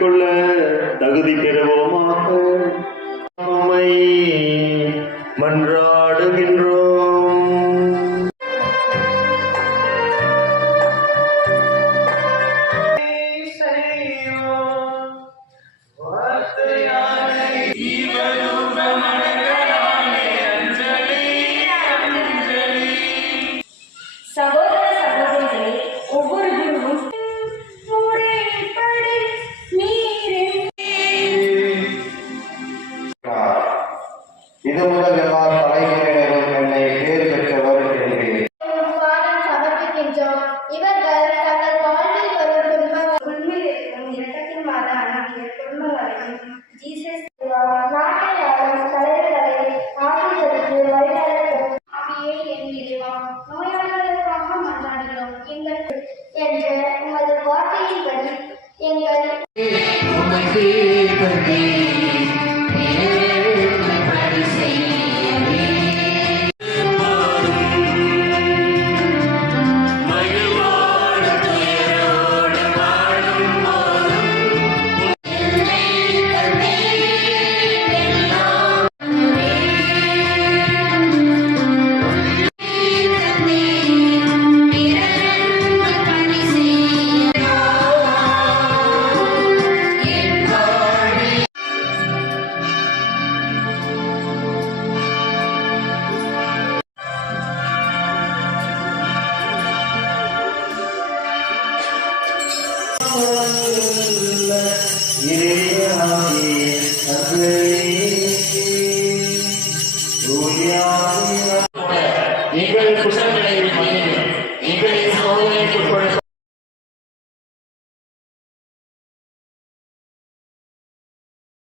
பெற்றுக்கொள்ள தகுதி பெறுவோமாக. உம்மை மன்றாடுகின்றோம். சகோதர சகோதரிகளே, ஒவ்வொரு குருவும் இது முதல் எல்லா தலைமுறையினரும் என்னை பேர் பெற்றவர் என்று சமர்ப்பிக்கின்றோம். இவர்கள் தங்கள் வாழ்வில் வரும் துன்பங்கள் உண்மையிலும் இரக்கத்தின் மாதான குடும்பங்களையும் ஜீசஸ் நாட்டை ஆளும் தலைவர்களை ஆசிரியருக்கு வழிநடத்தும் ஆகியே என் இறைவா, நோயாளிகளுக்காக மன்றாடுகிறோம். எங்கள் என்ற உமது வார்த்தையின்படி எங்கள் இறைவா